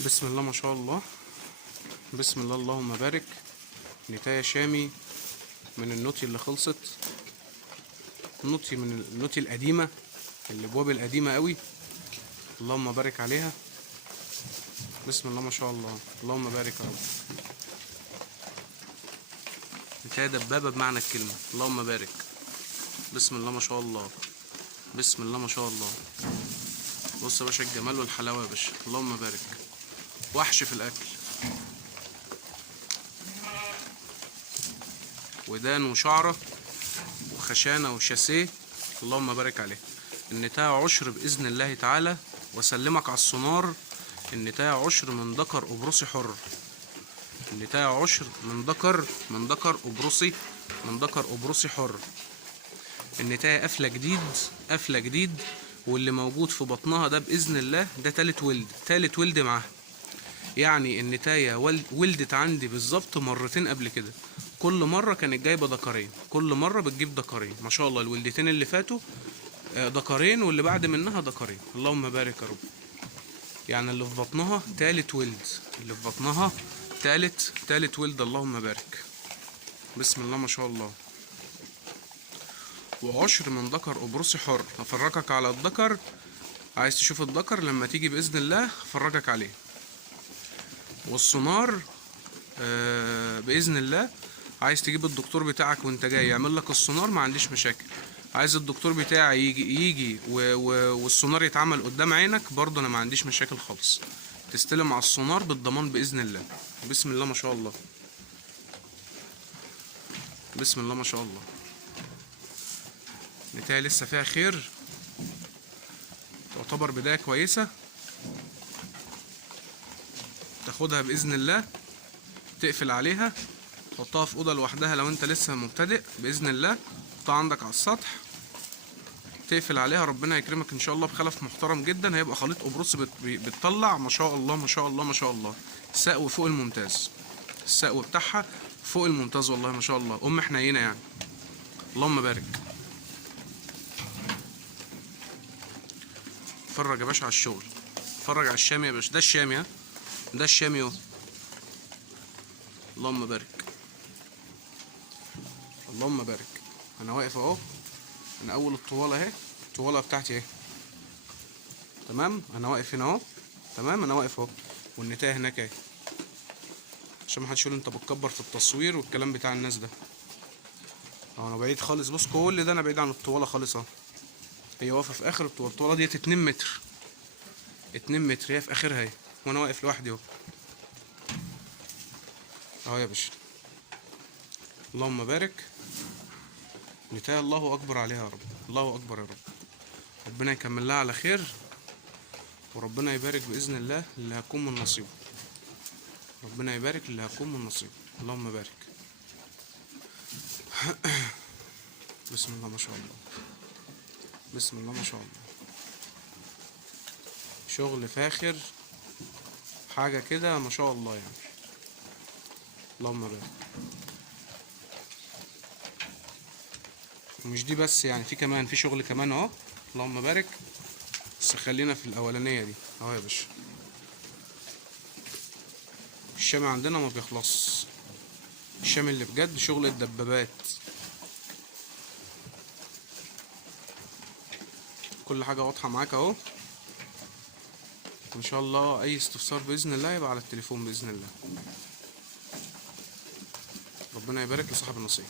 بسم الله ما شاء الله. بسم الله اللهم بارك. نتاية شامي من النوتي اللي خلصت، نوتي من النوتي القديمة، الابواب القديمة قوي. اللهم بارك عليها. بسم الله ما شاء الله، اللهم بارك يا رب. نتاية دبابة بمعنى الكلمة، اللهم بارك. بسم الله ما شاء الله، بسم الله ما شاء الله. بص يا باشا الجمال والحلاوة يا باشا، اللهم بارك. وحش في الأكل، ودان وشعرة وخشانة وشاسيه، اللهم بارك عليه. النتاية عشر بإذن الله تعالى، وسلمك على السونار. النتاية عشر من ذكر قبرصي حر. النتاية عشر من ذكر قبرصي، من ذكر قبرصي حر. النتاية قافلة جديد، قافلة جديد، واللي موجود في بطنها ده بإذن الله ده تالت ولد معاها. يعني النتاية ولدت عندي بالظبط مرتين قبل كده، كل مرة كانت جايبة ذكرين، كل مرة بتجيب ذكرين ما شاء الله. الولدتين اللي فاتوا ذكرين، واللي بعد منها ذكرين، اللهم بارك يا رب. يعني اللي في بطنها تالت ولد، اللي في بطنها تالت ولد، اللهم بارك. بسم الله ما شاء الله. وعشر من ذكر قبرصي حر. هفرجك على الذكر، عايز تشوف الذكر لما تيجي بإذن الله هفرجك عليه. والسونار بإذن الله، عايز تجيب الدكتور بتاعك وانت جاي يعمل لك السونار، ما عنديش مشاكل. عايز الدكتور بتاعي يجي والسونار يتعمل قدام عينك برضه، انا ما عنديش مشاكل خالص. تستلم على السونار بالضمان بإذن الله. بسم الله ما شاء الله، بسم الله ما شاء الله. نتاية لسه فيها خير، تعتبر بداية كويسة. تاخدها بإذن الله، تقفل عليها، تحطها في أوضة لوحدها لو انت لسه مبتدئ بإذن الله. تحطها عندك على السطح، تقفل عليها، ربنا يكرمك ان شاء الله بخلف محترم جدا. هيبقى خليط قبرص بتطلع ما شاء الله ما شاء الله ما شاء الله. السقو فوق الممتاز، السقو بتاعها فوق الممتاز والله ما شاء الله. حنينه يعني، اللهم بارك. اتفرج يا باشا على الشغل، اتفرج على الشامي يا باشا. ده الشامي، ها ده الشامي اهو، اللهم بارك، اللهم بارك. انا واقف اهو، انا اول الطواله اهي، الطواله بتاعتي اهي، تمام. انا واقف هنا اهو، تمام. انا واقف اهو، والنتايه هناك اهي، عشان محدش يقول انت بتكبر في التصوير والكلام بتاع الناس ده. اهو انا بعيد خالص، بص كل ده انا بعيد عن الطواله خالص اهو. هي واقفه في اخر الطواله، الطواله ديت 2 متر، 2 متر هي في اخرها اهي، وانا واقف لوحدي اهو. اهو يا باشا، اللهم بارك. نتاية الله اكبر عليها يا رب، الله اكبر يا رب. ربنا يكمل لها على خير، وربنا يبارك باذن الله اللي هتكون من نصيبه. ربنا يبارك اللي هتكون من نصيبه، اللهم بارك. بسم الله ما شاء الله، بسم الله ما شاء الله. شغل فاخر، حاجة كده ما شاء الله يعني، اللهم بارك. ومش دي بس يعني، في كمان في شغل كمان اهو، اللهم بارك. بس خلينا في الأولانية دي اهو يا باشا. الشام عندنا ما بيخلص، الشام اللي بجد شغل الدبابات. كل حاجة واضحة معاك اهو، وان شاء الله اي استفسار باذن الله يبقى على التليفون باذن الله. ربنا يبارك لصاحب النصيب.